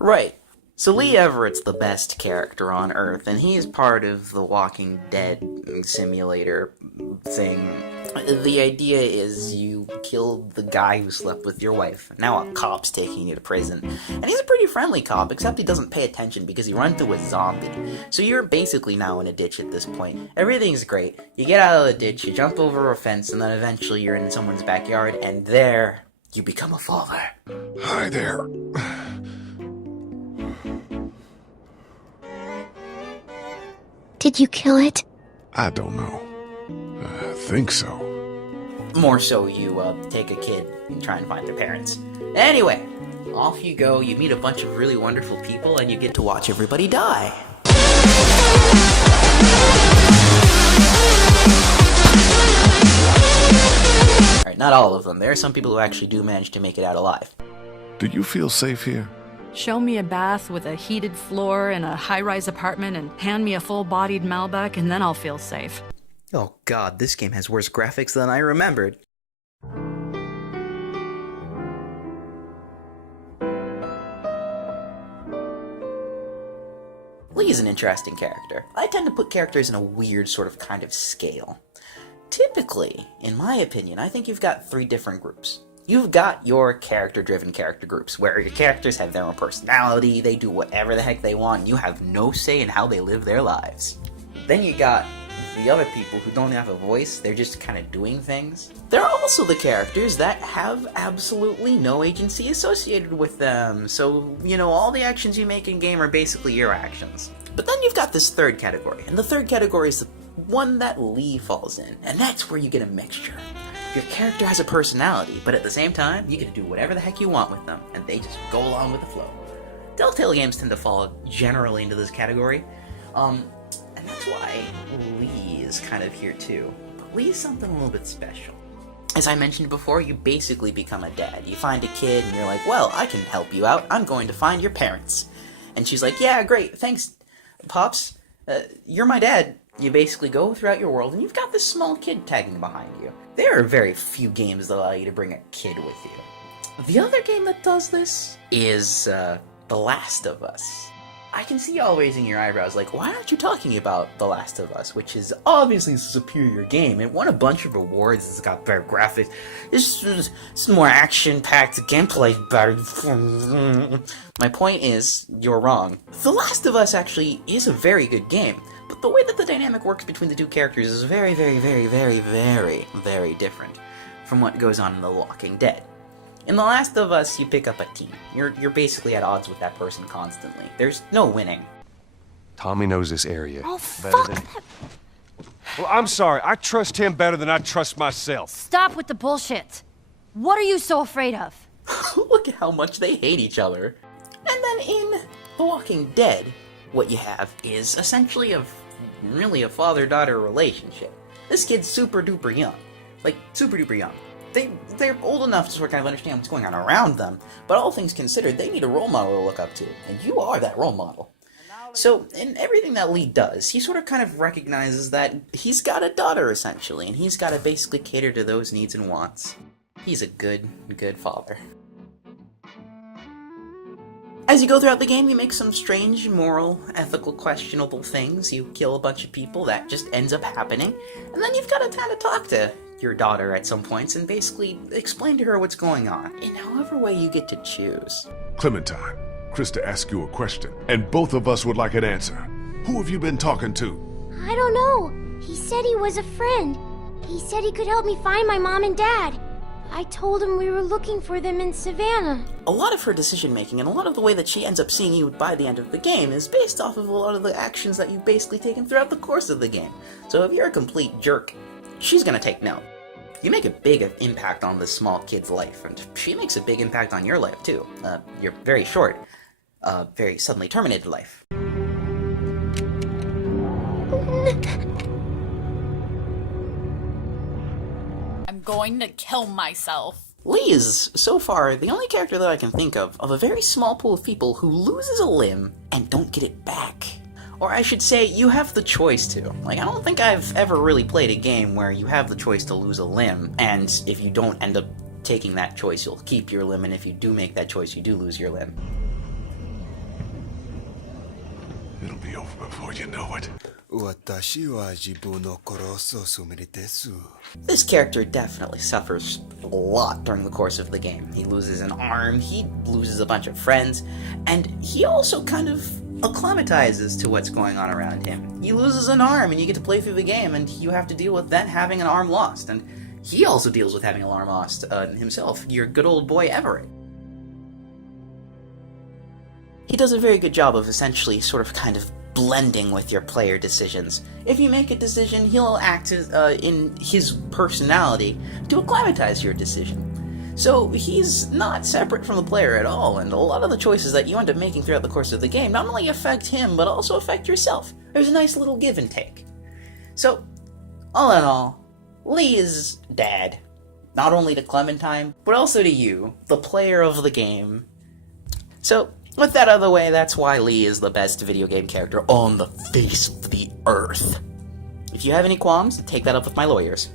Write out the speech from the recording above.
Right. So Lee Everett's the best character on Earth, and he's part of the Walking Dead simulator thing. The idea is you killed the guy who slept with your wife. Now a cop's taking you to prison. And he's a pretty friendly cop, except he doesn't pay attention because you run into a zombie. So you're basically now in a ditch at this point. Everything's great. You get out of the ditch, you jump over a fence, and then eventually you're in someone's backyard, and there you become a father. Hi there. Did you kill it? I don't know. I think so. More so, you take a kid and try and find their parents. Anyway, off you go, you meet a bunch of really wonderful people, and you get to watch everybody die. Alright, not all of them. There are some people who actually do manage to make it out alive. Do you feel safe here? Show me a bath with a heated floor in a high-rise apartment and hand me a full-bodied Malbec and then I'll feel safe. Oh god, this game has worse graphics than I remembered. Lee is an interesting character. I tend to put characters in a weird sort of kind of scale. Typically, in my opinion, I think you've got three different groups. You've got your character-driven character groups, where your characters have their own personality, they do whatever the heck they want, and you have no say in how they live their lives. Then you got the other people who don't have a voice, they're just kind of doing things. There are also the characters that have absolutely no agency associated with them, so, all the actions you make in-game are basically your actions. But then you've got this third category, and the third category is the one that Lee falls in, and that's where you get a mixture. Your character has a personality, but at the same time, you get to do whatever the heck you want with them, and they just go along with the flow. Telltale games tend to fall generally into this category, and that's why Lee is kind of here too. But Lee is something a little bit special. As I mentioned before, you basically become a dad. You find a kid, and you're like, well, I can help you out. I'm going to find your parents. And she's like, yeah, great, thanks, Pops. You're my dad. You basically go throughout your world, and you've got this small kid tagging behind you. There are very few games that allow you to bring a kid with you. The other game that does this is The Last of Us. I can see y'all raising your eyebrows like, why aren't you talking about The Last of Us, which is obviously a superior game. It won a bunch of awards, it's got better graphics, it's more action-packed, gameplay better. My point is, you're wrong. The Last of Us actually is a very good game, but the way that the dynamic works between the two characters is very, very, very, very, very, very different from what goes on in The Walking Dead. In The Last of Us, you pick up a team. You're basically at odds with that person constantly. There's no winning. Tommy knows this area better fuck than... Well, I'm sorry. I trust him better than I trust myself. Stop with the bullshit. What are you so afraid of? Look at how much they hate each other. And then in The Walking Dead, what you have is essentially really a father-daughter relationship. This kid's super duper young. Like, super duper young. They're old enough to sort of kind of understand what's going on around them, but all things considered, they need a role model to look up to, and you are that role model. So, in everything that Lee does, he sort of kind of recognizes that he's got a daughter, essentially, and he's got to basically cater to those needs and wants. He's a good father. As you go throughout the game, you make some strange, moral, ethical, questionable things. You kill a bunch of people, that just ends up happening, and then you've got to kind of talk to your daughter at some points and basically explain to her what's going on, in however way you get to choose. Clementine, Krista asked you a question, and both of us would like an answer. Who have you been talking to? I don't know. He said he was a friend. He said he could help me find my mom and dad. I told him we were looking for them in Savannah. A lot of her decision-making and a lot of the way that she ends up seeing you by the end of the game is based off of a lot of the actions that you've basically taken throughout the course of the game. So if you're a complete jerk, she's gonna take note. You make a big impact on this small kid's life, and she makes a big impact on your life, too. Your very short, very suddenly terminated life. I'm going to kill myself. Lee is, so far, the only character that I can think of a very small pool of people who loses a limb and don't get it back. Or I should say, you have the choice to. Like, I don't think I've ever really played a game where you have the choice to lose a limb, and if you don't end up taking that choice, you'll keep your limb, and if you do make that choice, you do lose your limb. over before you know it. 私は自分を殺すつもりです。 This character definitely suffers a lot during the course of the game. He loses an arm, he loses a bunch of friends, and he also kind of acclimatizes to what's going on around him. He loses an arm and you get to play through the game and you have to deal with then having an arm lost, and he also deals with having an arm lost himself, your good old boy Everett. He does a very good job of essentially sort of kind of blending with your player decisions. If you make a decision, he'll act in his personality to acclimatize your decision. So he's not separate from the player at all, and a lot of the choices that you end up making throughout the course of the game not only affect him, but also affect yourself. There's a nice little give and take. So, all in all, Lee is dad. Not only to Clementine, but also to you, the player of the game. So, with that out of the way, that's why Lee is the best video game character on the face of the earth. If you have any qualms, take that up with my lawyers.